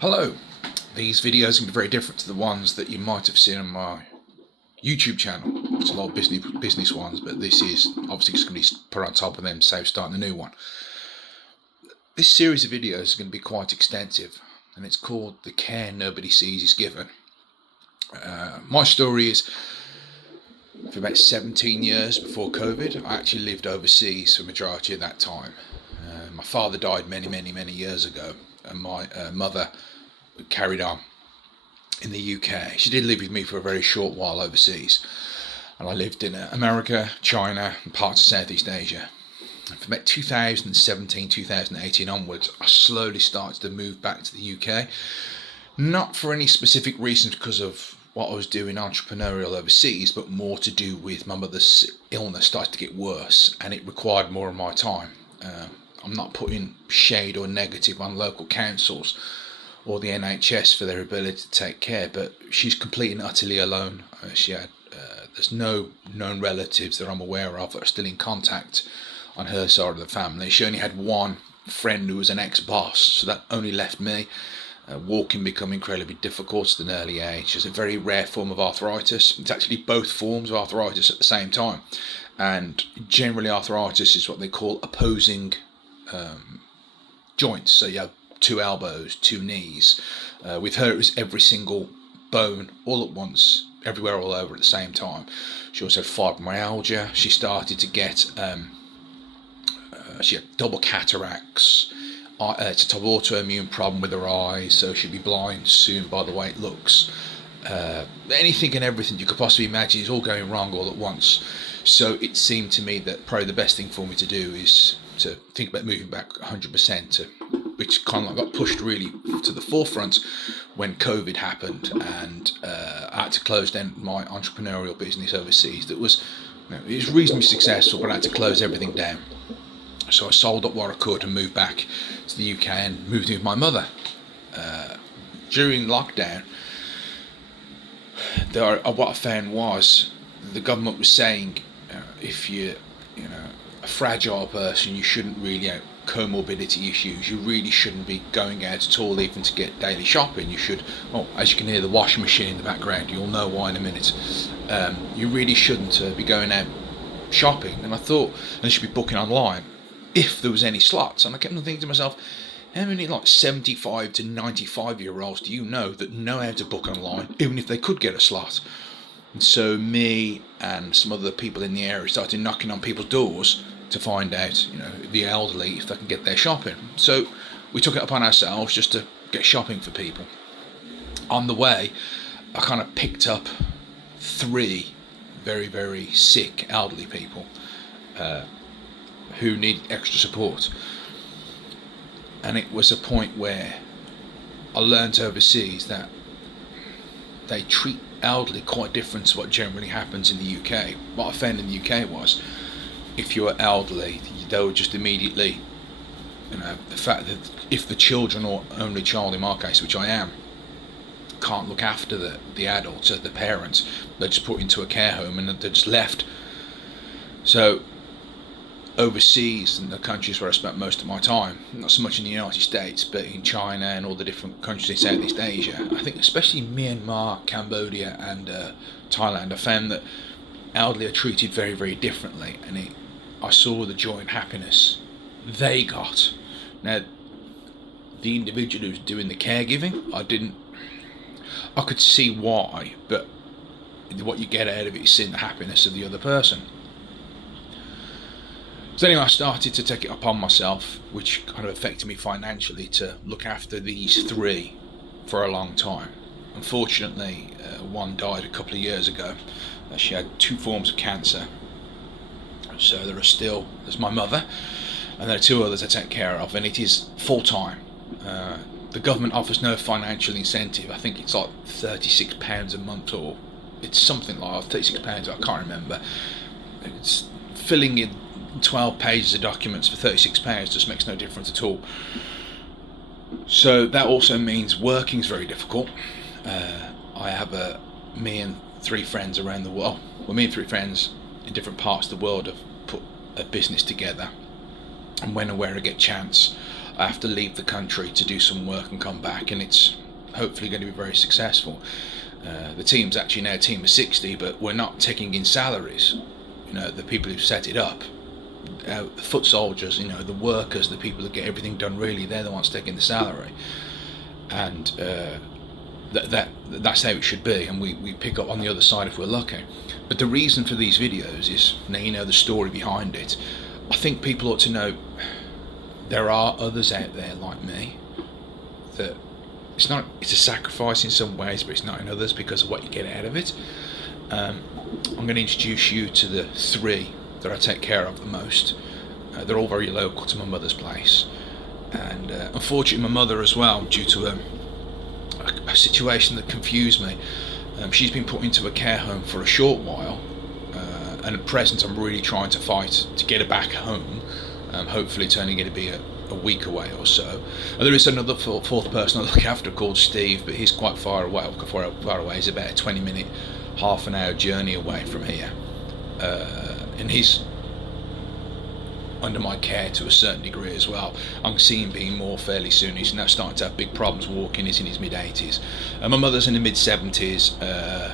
Hello. These videos are going to be very different to the ones that you might have seen on my YouTube channel. It's a lot of business ones, but this is obviously just going to be put on top of them, save starting a new one. This series of videos is going to be quite extensive, and it's called The Care Nobody Sees Is Given. My story is, for about 17 years before COVID, I actually lived overseas for the majority of that time. My father died many years ago, and my mother carried on in the UK. She did live with me for a very short while overseas, and I lived in America, China, and parts of Southeast Asia. And from about 2017, 2018 onwards, I slowly started to move back to the UK, not for any specific reasons because of what I was doing entrepreneurial overseas, but more to do with my mother's illness started to get worse, and it required more of my time. I'm not putting shade or negative on local councils or the NHS for their ability to take care, but she's completely and utterly alone. There's no known relatives that I'm aware of that are still in contact on her side of the family. She only had one friend who was an ex-boss, so that only left me. Walking become incredibly difficult at an early age. It's a very rare form of arthritis. It's actually both forms of arthritis at the same time, and generally arthritis is what they call opposing joints. So you have two elbows, two knees. With her, it was every single bone all at once, everywhere, all over at the same time. She also had fibromyalgia. She started to get she had double cataracts. It's a type of autoimmune problem with her eyes, so she'll be blind soon by the way it looks. Anything and everything you could possibly imagine is all going wrong all at once. So it seemed to me that probably the best thing for me to do is to think about moving back 100%, which kind of got pushed really to the forefront when COVID happened, and I had to close down my entrepreneurial business overseas. That was, it was reasonably successful, but I had to close everything down. So I sold up what I could and moved back to the UK and moved in with my mother. During lockdown, what I found was the government was saying if you're a fragile person, you shouldn't really have comorbidity issues. You really shouldn't be going out at all, even to get daily shopping. You should, as you can hear the washing machine in the background, you'll know why in a minute. You really shouldn't be going out shopping. And I thought they should be booking online if there was any slots. And I kept on thinking to myself, how many 75 to 95 year olds do you know that know how to book online, even if they could get a slot? And so me and some other people in the area started knocking on people's doors to find out, the elderly, if they can get their shopping. So we took it upon ourselves just to get shopping for people. On the way, I kind of picked up 3 very sick elderly people who need extra support. And it was a point where I learned overseas that they treat elderly quite different to what generally happens in the UK. What I found in the UK was, if you were elderly, they would just immediately, the fact that if the children or only child in my case, which I am, can't look after the adults or the parents, they're just put into a care home and they're just left. So overseas, in the countries where I spent most of my time, not so much in the United States, but in China and all the different countries in Southeast Asia, I think especially Myanmar, Cambodia and Thailand, I found that elderly are treated very differently, and I saw the joy and happiness they got. Now, the individual who's doing the caregiving, I could see why, but what you get out of it is seeing the happiness of the other person. So anyway, I started to take it upon myself, which kind of affected me financially, to look after these 3 for a long time. Unfortunately, one died a couple of years ago. She had 2 forms of cancer. So there's my mother, and there are 2 others I take care of, and it is full-time. The government offers no financial incentive. I think it's like £36 a month, or it's something like £36, I can't remember. It's filling in 12 pages of documents for £36 just makes no difference at all. So that also means working's very difficult. I have me and 3 friends around the world. Well, me and 3 friends in different parts of the world have put a business together, and when and where I get chance, I have to leave the country to do some work and come back, and it's hopefully going to be very successful. The team's actually now a team of 60, but we're not taking in salaries. The people who set it up, the foot soldiers, the workers, the people that get everything done, really, they're the ones taking the salary. And that's how it should be, and we pick up on the other side if we're lucky. But the reason for these videos is, now the story behind it. I think people ought to know there are others out there like me, that it's a sacrifice in some ways, but it's not in others because of what you get out of it. I'm going to introduce you to the 3 that I take care of the most. They're all very local to my mother's place, and unfortunately my mother as well, due to a situation that confused me. She's been put into a care home for a short while, and at present I'm really trying to fight to get her back home. Hopefully it's only going to be a week away or so. And there is another fourth person I look after called Steve, but he's quite far away. He's about a 20-minute, half an hour journey away from here, and he's under my care to a certain degree as well. I can see him being more fairly soon. He's now starting to have big problems walking. He's in his mid-80s. My mother's in the mid-70s.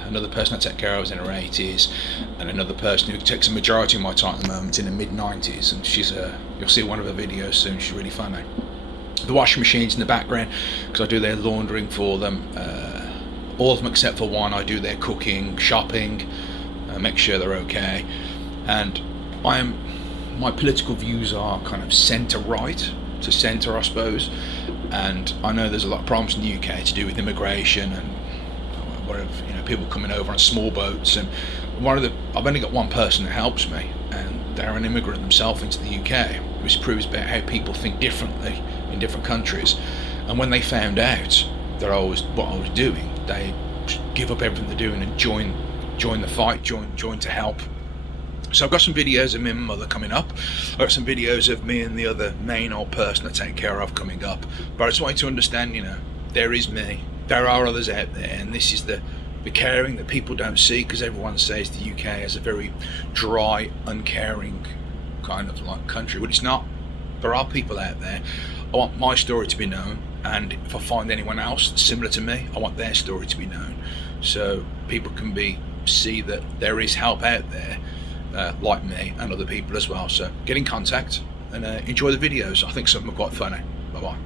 Another person I take care of is in her 80s, and another person who takes a majority of my time at the moment in the mid-90s. And she's you'll see one of her videos soon. She's really funny. The washing machine's in the background because I do their laundering for them. All of them except for one, I do their cooking, shopping, make sure they're okay. And my political views are kind of centre-right to centre, I suppose, and I know there's a lot of problems in the UK to do with immigration and whatever, people coming over on small boats, and I've only got one person that helps me, and they're an immigrant themselves into the UK, which proves about how people think differently in different countries. And when they found out that what I was doing, they give up everything they're doing and join the fight, join to help. So I've got some videos of me and my mother coming up. I've got some videos of me and the other main old person I take care of coming up. But I just want you to understand, there is me. There are others out there, and this is the caring that people don't see, because everyone says the UK has a very dry, uncaring kind of like country. But it's not. There are people out there. I want my story to be known, and if I find anyone else that's similar to me, I want their story to be known, so people can see that there is help out there. Like me and other people as well. So get in contact and enjoy the videos. I think some of them are quite funny. Bye bye.